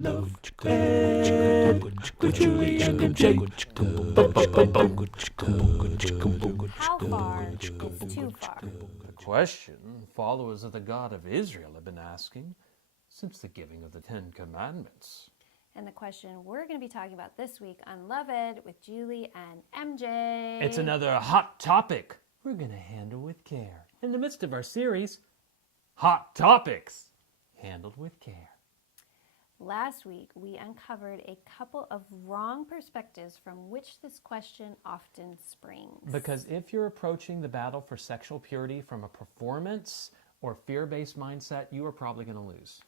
Love Ed with Julie and Jake. How far is too far? The question followers of the God of Israel have been asking since the giving of the Ten Commandments. And the question we're going to be talking about this week on Love Ed with Julie and MJ. It's another hot topic we're going to handle with care. In the midst of our series, Hot Topics Handled with Care. Last week, we uncovered a couple of wrong perspectives from which this question often springs. Because if you're approaching the battle for sexual purity from a performance or fear-based mindset, you are probably going to lose.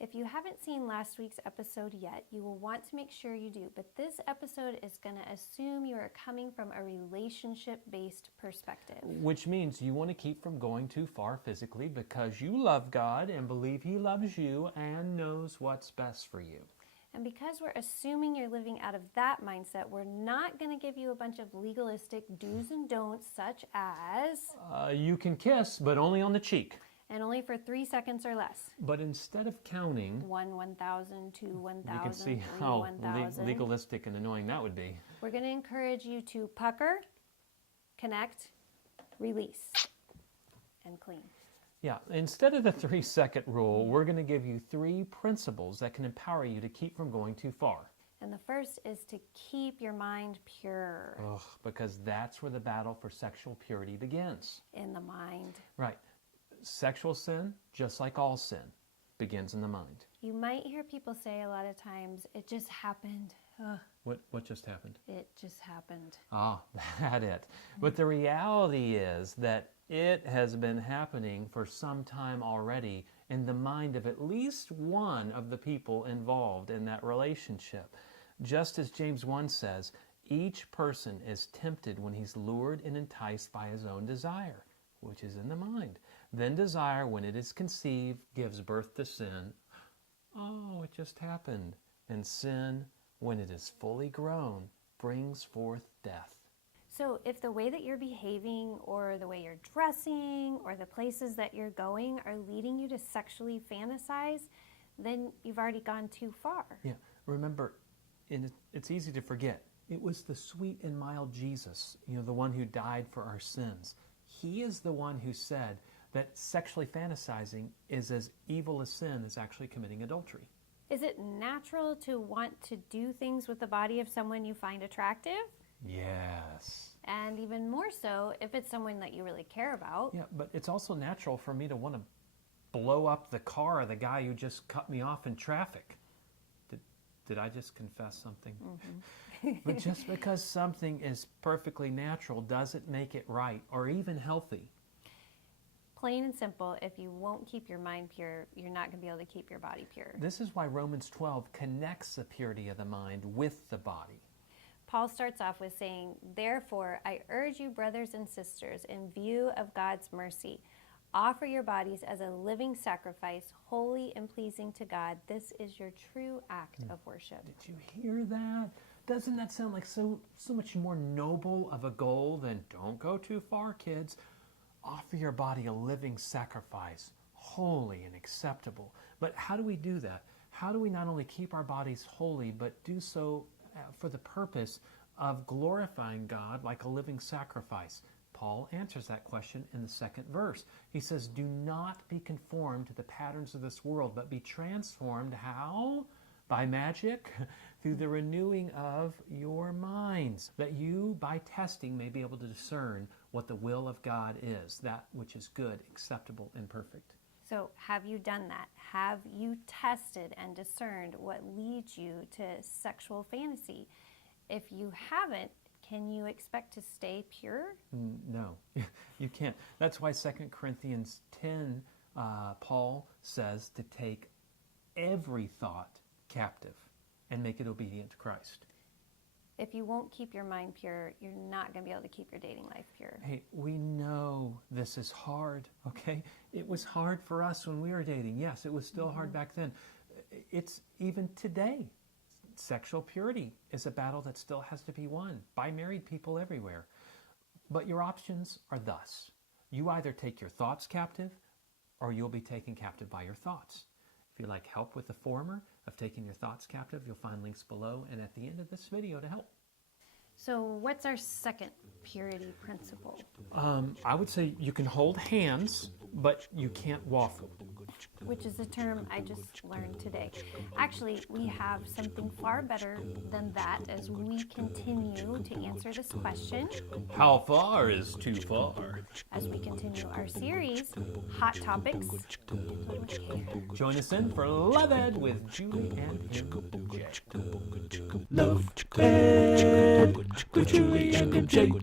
If you haven't seen last week's episode yet, you will want to make sure you do. But this episode is going to assume you are coming from a relationship-based perspective. Which means you want to keep from going too far physically because you love God and believe He loves you and knows what's best for you. And because we're assuming you're living out of that mindset, we're not going to give you a bunch of legalistic do's and don'ts such as... You can kiss, but only on the cheek. And only for 3 seconds or less. But instead of counting... 1, 1,000, 2, 1,000, you can see 3, how 1,000. legalistic and annoying that would be. We're going to encourage you to pucker, connect, release, and clean. Yeah, instead of the 3-second rule, we're going to give you 3 principles that can empower you to keep from going too far. And the first is to keep your mind pure. Because that's where the battle for sexual purity begins. In the mind. Right. Sexual sin, just like all sin, begins in the mind. You might hear people say a lot of times, it just happened. Ugh. What just happened? It just happened. That's it. But the reality is that it has been happening for some time already in the mind of at least one of the people involved in that relationship. Just as James 1 says, each person is tempted when he's lured and enticed by his own desire, which is in the mind. Then desire, when it is conceived, gives birth to sin. Oh, it just happened. And sin, when it is fully grown, brings forth death. So if the way that you're behaving or the way you're dressing or the places that you're going are leading you to sexually fantasize, then you've already gone too far. Yeah, remember, it's easy to forget. It was the sweet and mild Jesus, the one who died for our sins. He is the one who said that sexually fantasizing is as evil a sin as actually committing adultery. Is it natural to want to do things with the body of someone you find attractive? Yes. And even more so if it's someone that you really care about. Yeah, but it's also natural for me to want to blow up the car of the guy who just cut me off in traffic. Did I just confess something? Mm-hmm. But just because something is perfectly natural doesn't make it right or even healthy. Plain and simple, if you won't keep your mind pure, you're not going to be able to keep your body pure. This is why Romans 12 connects the purity of the mind with the body. Paul starts off with saying, "Therefore, I urge you, brothers and sisters, in view of God's mercy, offer your bodies as a living sacrifice, holy and pleasing to God. This is your true act of worship." Did you hear that? Doesn't that sound like so much more noble of a goal than don't go too far, kids? Offer your body a living sacrifice, holy and acceptable. But how do we do that? How do we not only keep our bodies holy, but do so for the purpose of glorifying God like a living sacrifice? Paul answers that question in the 2nd verse. He says, do not be conformed to the patterns of this world, but be transformed. How? By magic? Through the renewing of your minds, that you, by testing, may be able to discern what the will of God is, that which is good, acceptable, and perfect. So have you done that? Have you tested and discerned what leads you to sexual fantasy? If you haven't, can you expect to stay pure? No, you can't. That's why 2 Corinthians 10, Paul says to take every thought captive and make it obedient to Christ. If you won't keep your mind pure, you're not going to be able to keep your dating life pure. Hey, we know this is hard, okay? It was hard for us when we were dating. Yes, it was still hard back then. It's even today. Sexual purity is a battle that still has to be won by married people everywhere. But your options are thus. You either take your thoughts captive or you'll be taken captive by your thoughts. If you'd like help with the former of taking your thoughts captive, you'll find links below and at the end of this video to help. So what's our second purity principle? I would say you can hold hands, but you can't waffle. Which is a term I just learned today. Actually, we have something far better than that as we continue to answer this question. How far is too far? As we continue our series, Hot Topics. Join us in for Love Ed with Julie and MJ. Love Ed with Julie and MJ.